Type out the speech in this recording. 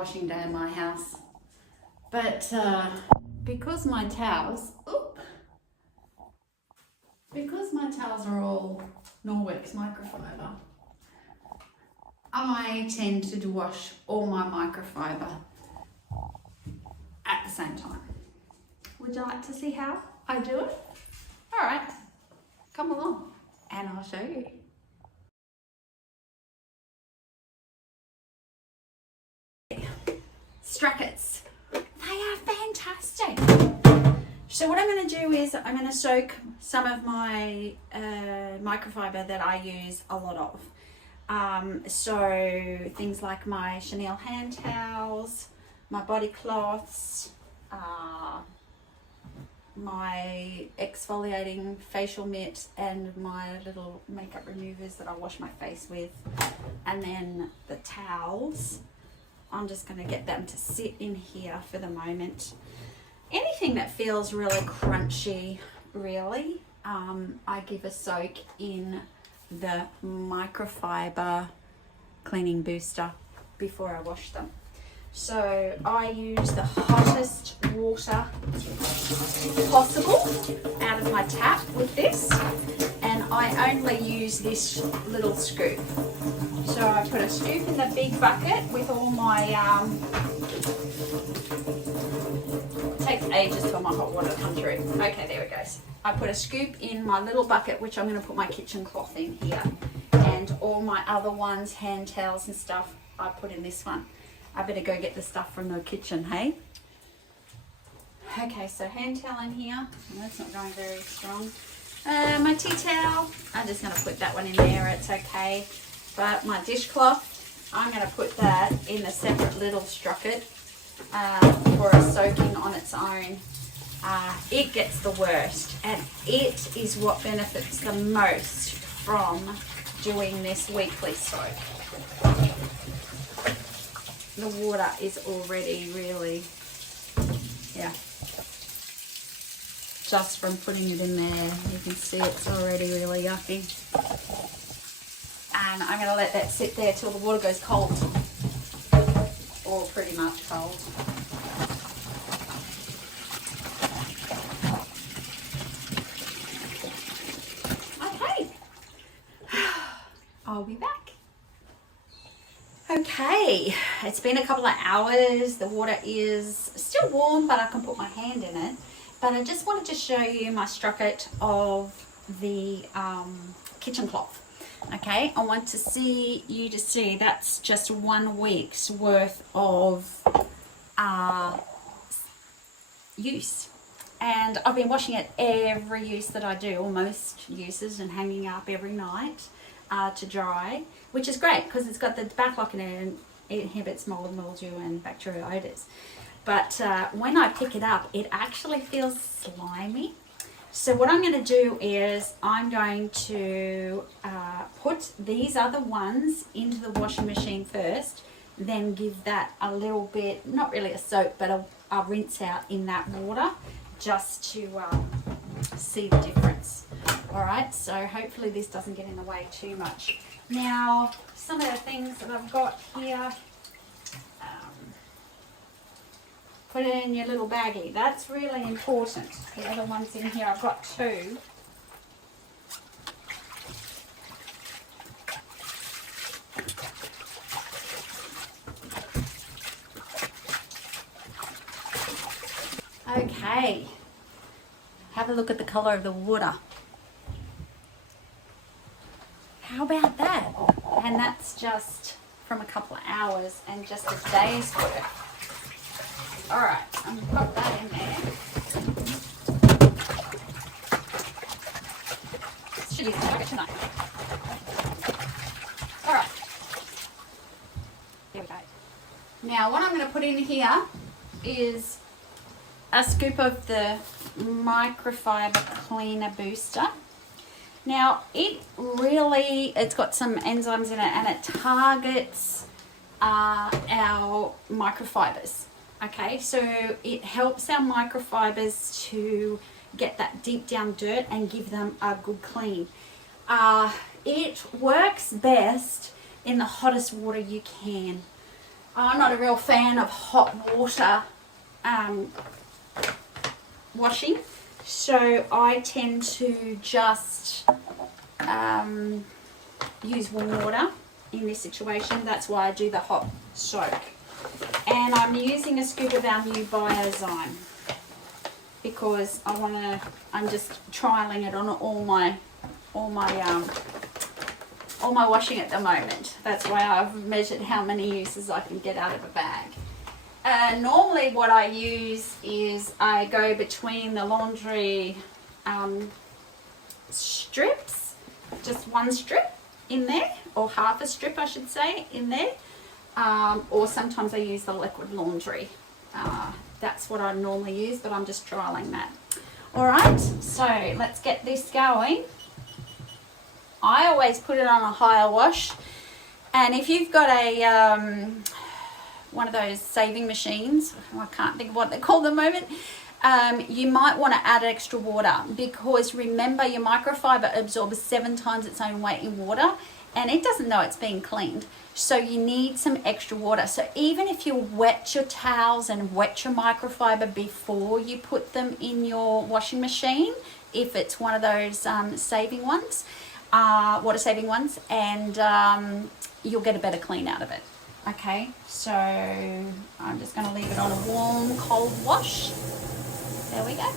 washing day in my house. But because my towels, are all Norwex microfiber, I tend to wash all my microfiber at the same time. Would you like to see how I do it? All right, come along and I'll show you. Struckets, they are fantastic. So what I'm going to do is I'm going to soak some of my microfiber that I use a lot of. So things like my Chanel hand towels, my body cloths, my exfoliating facial mitt, and my little makeup removers that I wash my face with, and then the towels. I'm just going to get them to sit in here for the moment. Anything that feels really crunchy, really, I give a soak in the microfiber cleaning booster before I wash them. So I use the hottest water possible out of my tap with this, and I only use this little scoop. So I put a scoop in the big bucket with all my, it takes ages for my hot water to come through. Okay, there it goes. I put a scoop in my little bucket, which I'm going to put my kitchen cloth in here. And all my other ones, hand towels and stuff, I put in this one. I better go get the stuff from the kitchen, hey? Okay, so hand towel in here. That's not going very strong. My tea towel, I'm just going to put that one in there, it's okay. But my dishcloth, I'm going to put that in a separate little strucket for a soaking on its own. It gets the worst, and it is what benefits the most from doing this weekly soak. The water is already really, just from putting it in there, you can see it's already really yucky. And I'm going to let that sit there till the water goes cold, or pretty much cold. Okay, I'll be back. Okay, it's been a couple of hours. The water is still warm, but I can put my hand in it. But I just wanted to show you my strucket of the kitchen cloth. Okay, I want to see that's just 1 week's worth of use. And I've been washing it every use that I do, or most uses, and hanging up every night to dry, which is great because it's got the back lock in it and it inhibits mold, mildew and bacterial odors. But when I pick it up, it actually feels slimy. So what I'm going to do is I'm going to put these other ones into the washing machine first, then give that a little bit, not really a soak, but a rinse out in that water just to see the difference. All right, so hopefully this doesn't get in the way too much. Now, some of the things that I've got here, put it in your little baggie. That's really important. The other ones in here, I've got 2. Okay, have a look at the color of the water. How about that? And that's just from a couple of hours and just a day's work. All right, I'm going to pop that in there. Should use the bucket tonight. All right. Here we go. Now, what I'm going to put in here is a scoop of the microfiber cleaner booster. Now, it's got some enzymes in it, and it targets our microfibers. Okay, so it helps our microfibers to get that deep down dirt and give them a good clean. It works best in the hottest water you can. I'm not a real fan of hot water washing, so I tend to just use warm water in this situation. That's why I do the hot soak. And I'm using a scoop of our new Biozyme because I'm just trialing it on all my washing at the moment. That's why I've measured how many uses I can get out of a bag. Normally what I use is I go between the laundry strips, just one strip in there, or half a strip I should say in there, or sometimes I use the liquid laundry. That's what I normally use, but I'm just trialing that. Alright, so let's get this going. I always put it on a higher wash, and if you've got a one of those saving machines, I can't think of what they're called at the moment, you might want to add extra water, because remember your microfiber absorbs 7 times its own weight in water and it doesn't know it's being cleaned. So you need some extra water. So even if you wet your towels and wet your microfiber before you put them in your washing machine, if it's one of those saving ones, water saving ones, and you'll get a better clean out of it. Okay, so I'm just going to leave it on a warm, cold wash. There we go.